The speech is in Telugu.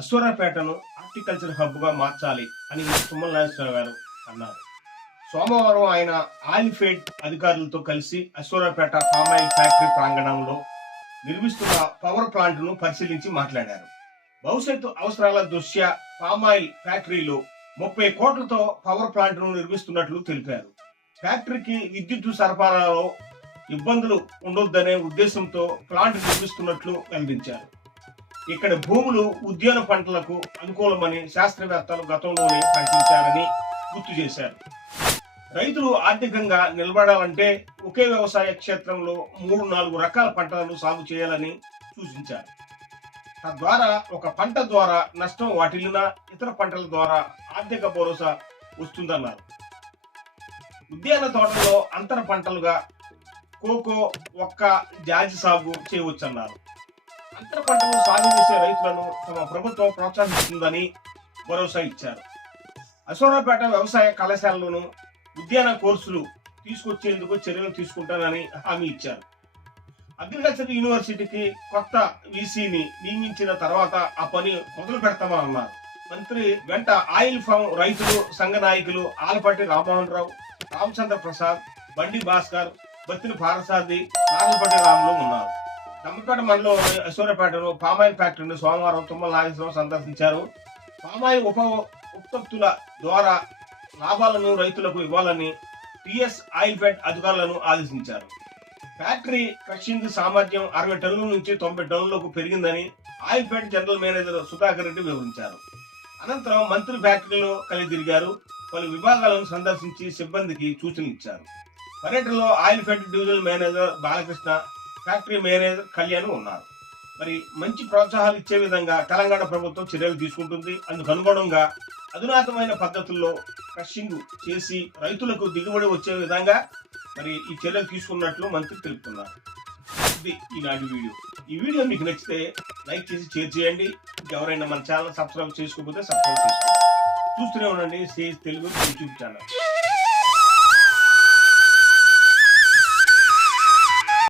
అశ్వరాపేటను హార్టికల్చర్ హబ్గా మార్చాలి అని తుమ్మల నాగేశ్వరరావు గారు అన్నారు. సోమవారం ఆయన ఆలిఫేడ్ అధికారులతో కలిసి అశ్వరాపేట పామాయిల్ ఫ్యాక్టరీ ప్రాంగణంలో నిర్మిస్తున్న పవర్ ప్లాంట్ను పరిశీలించి మాట్లాడారు. భవిష్యత్తు అవసరాల దృష్ట్యా పామాయిల్ ఫ్యాక్టరీలో ముప్పై కోట్లతో పవర్ ప్లాంట్ను నిర్మిస్తున్నట్లు తెలిపారు. ఫ్యాక్టరీకి విద్యుత్ సరఫరాలో ఇబ్బందులు ఉండొద్దనే ఉద్దేశంతో ప్లాంట్ నిర్మిస్తున్నట్లు వెల్లడించారు. ఇక్కడ భూములు ఉద్యాన పంటలకు అనుకూలమని శాస్త్రవేత్తలు గతంలోనే ప్రకటించారని గుర్తు చేశారు. రైతులు ఆర్థికంగా నిలబడాలంటే ఒకే వ్యవసాయ క్షేత్రంలో మూడు నాలుగు రకాల పంటలను సాగు చేయాలని సూచించారు. తద్వారా ఒక పంట ద్వారా నష్టం వాటిల్లినా ఇతర పంటల ద్వారా ఆర్థిక భరోసా వస్తుందన్నారు. ఉద్యాన తోటలో అంతర పంటలుగా కోకో ఒక్క జాజి సాగు చేయవచ్చన్నారు. అంతర పంటలు సాగు చేసే రైతులను తమ ప్రభుత్వం ప్రోత్సహిస్తుందని భరోసా ఇచ్చారు. అశోరాపేట వ్యవసాయ కళాశాలలోను ఉద్యాన కోర్సులు తీసుకొచ్చేందుకు చర్యలు తీసుకుంటానని హామీ ఇచ్చారు. అగ్రికల్చర్ యూనివర్సిటీకి కొత్త వీసీని నియమించిన తర్వాత ఆ పని మొదలు పెడతామని అన్నారు. మంత్రి వెంట ఆయిల్ ఫామ్ రైతులు సంఘ నాయకులు ఆలపాటి రామ్మోహన్ రావు రామచంద్ర ప్రసాద్ బండి భాస్కర్ బత్తిన పారసాది నారాయణపట్టి రాములు ఉన్నారు. తమ్మపేట మండలం అశ్వరపేటలో పామాయిల్ ఫ్యాక్టరీని సోమవారం తుమ్మల నాగేశ్వరరావు సందర్శించారు. పామాయిల్ ఉప ఉత్పత్తుల ద్వారా లాభాలను రైతులకు ఇవ్వాలని టిఎస్ ఆయిల్ ఫెడ్ అధికారులను ఆదేశించారు. ఫ్యాక్టరీ క్రషింగ్ సామర్థ్యం అరవై టన్నుల నుంచి తొంభై టన్నులకు పెరిగిందని oil fed general manager Sudhakar Reddy వివరించారు. అనంతరం మంత్రి ఫ్యాక్టరీలో కలిసి తిరిగారు పలు విభాగాలను సందర్శించి సిబ్బందికి సూచనలు ఇచ్చారు. పర్యటనలో Oil Fed divisional manager Balakrishna factory manager Kalyan ఉన్నారు. మరి మంచి ప్రోత్సాహాలు ఇచ్చే విధంగా తెలంగాణ ప్రభుత్వం చర్యలు తీసుకుంటుంది. అందుకు అనుగుణంగా అధునాతమైన పద్ధతుల్లో క్రషింగ్ చేసి రైతులకు దిగుబడి వచ్చే విధంగా మరి ఈ చర్యలు తీసుకున్నట్లు మంత్రి తెలుపుతున్నారు. ఇది ఈనాటి వీడియో. ఈ వీడియో మీకు నచ్చితే లైక్ చేసి షేర్ చేయండి. ఎవరైనా మన ఛానల్ సబ్స్క్రైబ్ చేసుకోకపోతే సబ్స్క్రైబ్ చేసుకోండి. చూస్తూనే ఉండండి. Sage Telugu YouTube channel.